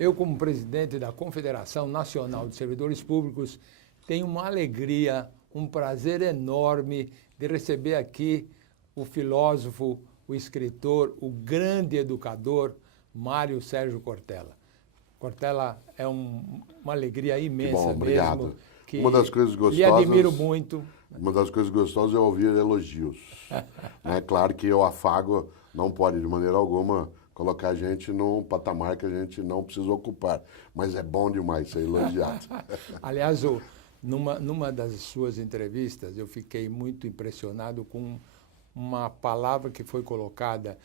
Eu, como presidente da Confederação Nacional de Servidores Públicos, tenho uma alegria, um prazer enorme de receber aqui o filósofo, o escritor, o grande educador, Mário Sérgio Cortella. Cortella, é uma alegria imensa. Que bom, obrigado. Mesmo, que uma das coisas gostosas, lhe admiro muito. Uma das coisas gostosas é ouvir elogios. É claro que o afago não pode, de maneira alguma, colocar a gente num patamar que a gente não precisa ocupar. Mas é bom demais ser elogiado. Aliás, numa das suas entrevistas, eu fiquei muito impressionado com uma palavra que foi colocada,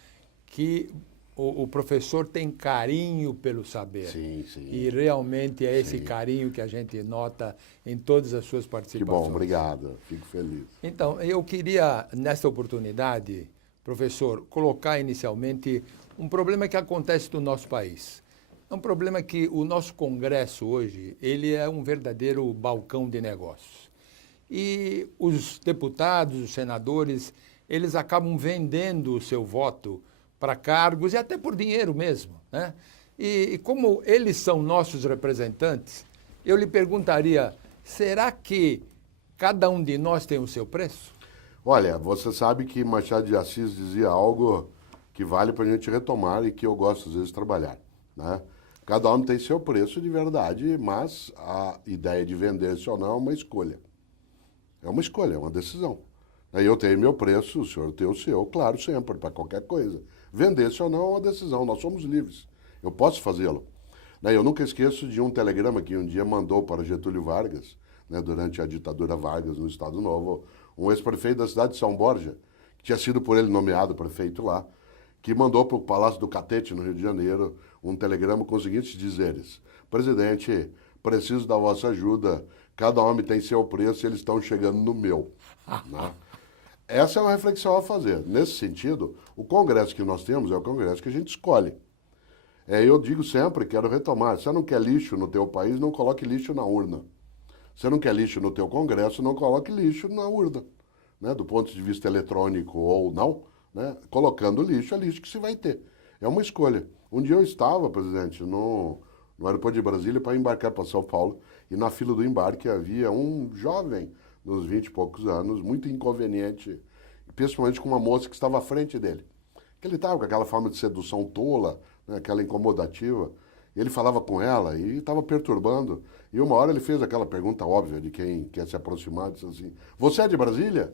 que o professor tem carinho pelo saber. Sim, sim. E realmente é esse carinho que a gente nota em todas as suas participações. Que bom, obrigado. Fico feliz. Então, eu queria, nesta oportunidade, professor, colocar inicialmente um problema que acontece no nosso país. É um problema que o nosso Congresso hoje, ele é um verdadeiro balcão de negócios. E os deputados, os senadores, eles acabam vendendo o seu voto para cargos e até por dinheiro mesmo, né? E como eles são nossos representantes, eu lhe perguntaria, será que cada um de nós tem o seu preço? Olha, você sabe que Machado de Assis dizia algo que vale para a gente retomar e que eu gosto, às vezes, de trabalhar, né? Cada homem tem seu preço de verdade, mas a ideia de vender-se ou não é uma escolha. É uma escolha, é uma decisão. Eu tenho meu preço, o senhor tem o seu, claro, sempre, para qualquer coisa. Vender-se ou não é uma decisão, nós somos livres. Eu posso fazê-lo. Eu nunca esqueço de um telegrama que um dia mandou para Getúlio Vargas, durante a ditadura Vargas no Estado Novo, um ex-prefeito da cidade de São Borja, que tinha sido por ele nomeado prefeito lá, que mandou para o Palácio do Catete, no Rio de Janeiro, um telegrama com os seguintes dizeres: presidente, preciso da vossa ajuda, cada homem tem seu preço e eles estão chegando no meu. Né? Essa é uma reflexão a fazer. Nesse sentido, o Congresso que nós temos é o Congresso que a gente escolhe. Eu digo sempre, quero retomar, você não quer lixo no teu país, não coloque lixo na urna. Você não quer lixo no teu Congresso, não coloque lixo na urna. Do ponto de vista eletrônico ou não, colocando lixo, é lixo que se vai ter. É uma escolha. Um dia eu estava, presidente, no aeroporto de Brasília para embarcar para São Paulo, e na fila do embarque havia um jovem, nos 20 e poucos anos, muito inconveniente, principalmente com uma moça que estava à frente dele. Que ele estava com aquela forma de sedução tola, aquela incomodativa. Ele falava com ela e estava perturbando. E uma hora ele fez aquela pergunta óbvia de quem quer se aproximar, disse assim: você é de Brasília?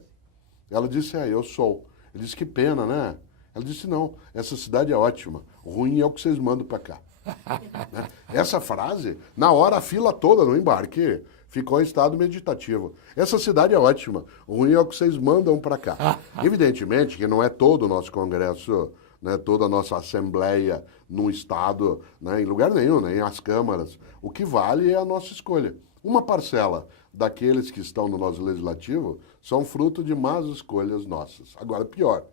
Ela disse: eu sou. Ele disse: que pena, né? Ela disse: não, essa cidade é ótima. O ruim é o que vocês mandam para cá. Essa frase, na hora a fila toda no embarque ficou em estado meditativo. Essa cidade é ótima, o ruim é o que vocês mandam para cá. Evidentemente que não é todo o nosso Congresso, toda a nossa Assembleia num Estado, em lugar nenhum, nem as câmaras. O que vale é a nossa escolha. Uma parcela daqueles que estão no nosso Legislativo são fruto de más escolhas nossas. Agora, pior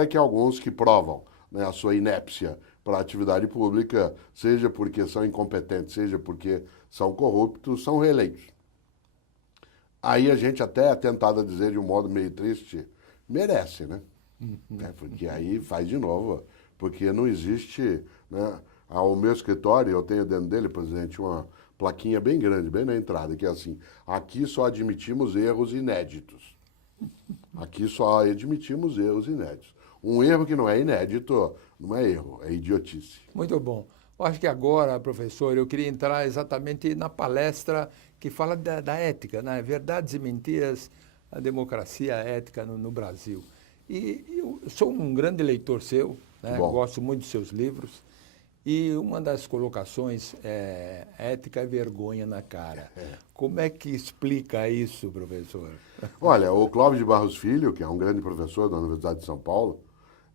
é que alguns que provam a sua inépcia para a atividade pública, seja porque são incompetentes, seja porque são corruptos, são reeleitos. Aí a gente até é tentado a dizer de um modo meio triste, merece, né? Porque aí faz de novo, porque não existe, ao meu escritório, eu tenho dentro dele, presidente, uma plaquinha bem grande, bem na entrada, que é assim: aqui só admitimos erros inéditos. Aqui só admitimos erros inéditos. Um erro que não é inédito não é erro, é idiotice. Muito bom. Eu acho que agora, professor, eu queria entrar exatamente na palestra que fala da ética, verdades e mentiras, a democracia, a ética no Brasil. E eu sou um grande leitor seu, gosto muito dos seus livros, e uma das colocações é: ética e vergonha na cara. Como é que explica isso, professor? Olha, o Clóvis de Barros Filho, que é um grande professor da Universidade de São Paulo,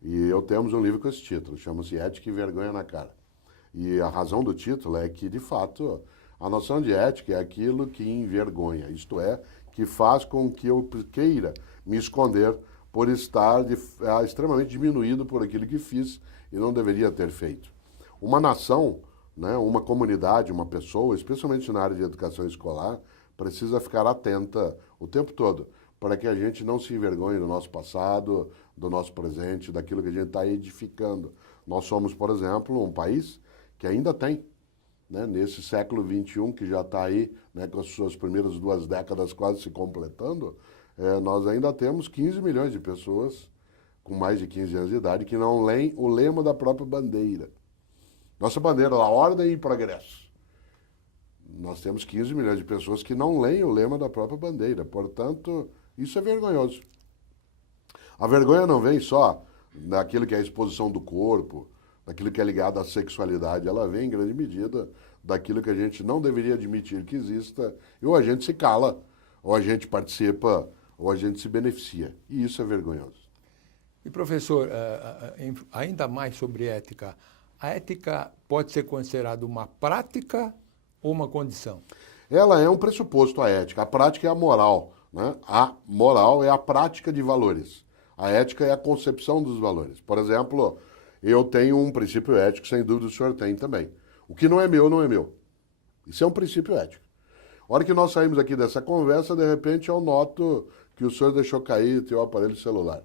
e eu temos um livro com esse título, chama-se Ética e Vergonha na Cara. E a razão do título é que, de fato, a noção de ética é aquilo que envergonha, isto é, que faz com que eu queira me esconder por estar extremamente diminuído por aquilo que fiz e não deveria ter feito. Uma nação, uma comunidade, uma pessoa, especialmente na área de educação escolar, precisa ficar atenta o tempo todo para que a gente não se envergonhe do nosso passado, do nosso presente, daquilo que a gente está edificando. Nós somos, por exemplo, um país que ainda tem né, nesse século XXI, que já está aí, né, com as suas primeiras 2 décadas quase se completando, nós ainda temos 15 milhões de pessoas com mais de 15 anos de idade que não leem o lema da própria bandeira. Nossa bandeira, a ordem e progresso. Nós temos 15 milhões de pessoas que não leem o lema da própria bandeira. Portanto, isso é vergonhoso. A vergonha não vem só daquilo que é a exposição do corpo, daquilo que é ligado à sexualidade. Ela vem, em grande medida, daquilo que a gente não deveria admitir que exista. E ou a gente se cala, ou a gente participa, ou a gente se beneficia. E isso é vergonhoso. E, professor, ainda mais sobre ética, a ética pode ser considerada uma prática ou uma condição? Ela é um pressuposto, a ética. A prática é a moral, né? A moral é a prática de valores. A ética é a concepção dos valores. Por exemplo, eu tenho um princípio ético, sem dúvida o senhor tem também. O que não é meu, não é meu. Isso é um princípio ético. A hora que nós saímos aqui dessa conversa, de repente eu noto que o senhor deixou cair o teu aparelho celular.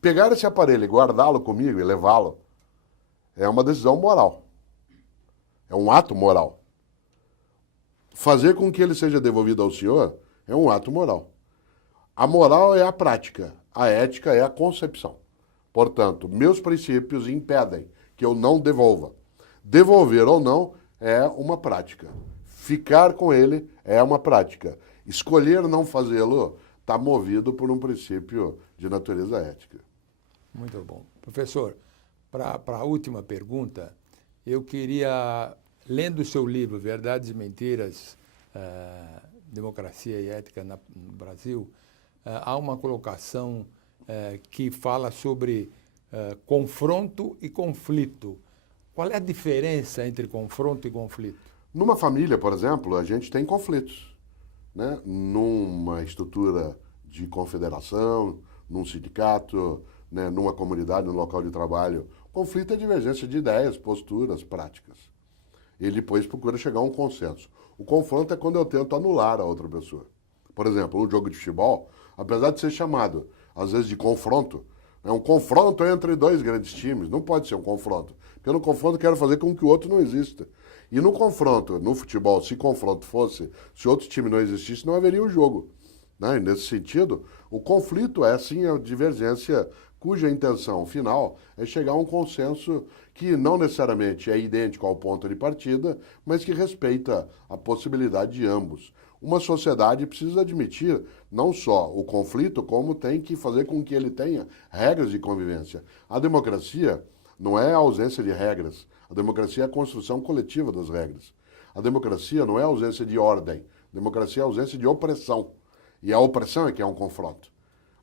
Pegar esse aparelho e guardá-lo comigo e levá-lo é uma decisão moral. É um ato moral. Fazer com que ele seja devolvido ao senhor é um ato moral. A moral é a prática, a ética é a concepção. Portanto, meus princípios impedem que eu não devolva. Devolver ou não é uma prática. Ficar com ele é uma prática. Escolher não fazê-lo está movido por um princípio de natureza ética. Muito bom. Professor, para a última pergunta, eu queria, lendo o seu livro, Verdades e Mentiras, Democracia e Ética no Brasil, há uma colocação que fala sobre confronto e conflito. Qual é a diferença entre confronto e conflito? Numa família, por exemplo, a gente tem conflitos, né? Numa estrutura de confederação, num sindicato, né? Numa comunidade, num local de trabalho. Conflito é divergência de ideias, posturas, práticas. Ele depois procura chegar a um consenso. O confronto é quando eu tento anular a outra pessoa. Por exemplo, um jogo de futebol, apesar de ser chamado, às vezes, de confronto, é um confronto entre 2 grandes times. Não pode ser um confronto. Porque no confronto eu quero fazer com que o outro não exista. E no confronto, no futebol, se confronto fosse, se outro time não existisse, não haveria o jogo. Né? E nesse sentido, o conflito é, sim, a divergência cuja intenção final é chegar a um consenso que não necessariamente é idêntico ao ponto de partida, mas que respeita a possibilidade de ambos. Uma sociedade precisa admitir não só o conflito, como tem que fazer com que ele tenha regras de convivência. A democracia não é a ausência de regras. A democracia é a construção coletiva das regras. A democracia não é a ausência de ordem. A democracia é a ausência de opressão. E a opressão é que é um confronto.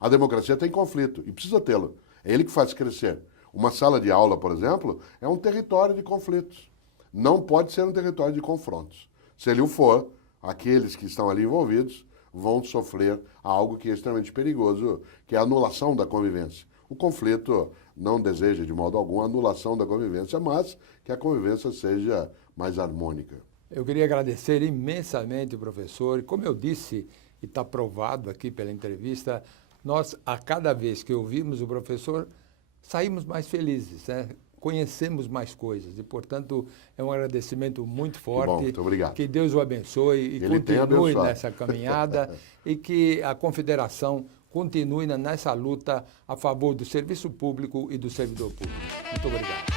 A democracia tem conflito e precisa tê-lo. É ele que faz crescer. Uma sala de aula, por exemplo, é um território de conflitos. Não pode ser um território de confrontos. Se ele o for, aqueles que estão ali envolvidos vão sofrer algo que é extremamente perigoso, que é a anulação da convivência. O conflito não deseja, de modo algum, a anulação da convivência, mas que a convivência seja mais harmônica. Eu queria agradecer imensamente o professor. Como eu disse, e está provado aqui pela entrevista, nós, a cada vez que ouvimos o professor, saímos mais felizes, né? Conhecemos mais coisas. E, portanto, é um agradecimento muito forte. Que bom, muito obrigado. Que Deus o abençoe e continue nessa caminhada e que a Confederação continue nessa luta a favor do serviço público e do servidor público. Muito obrigado.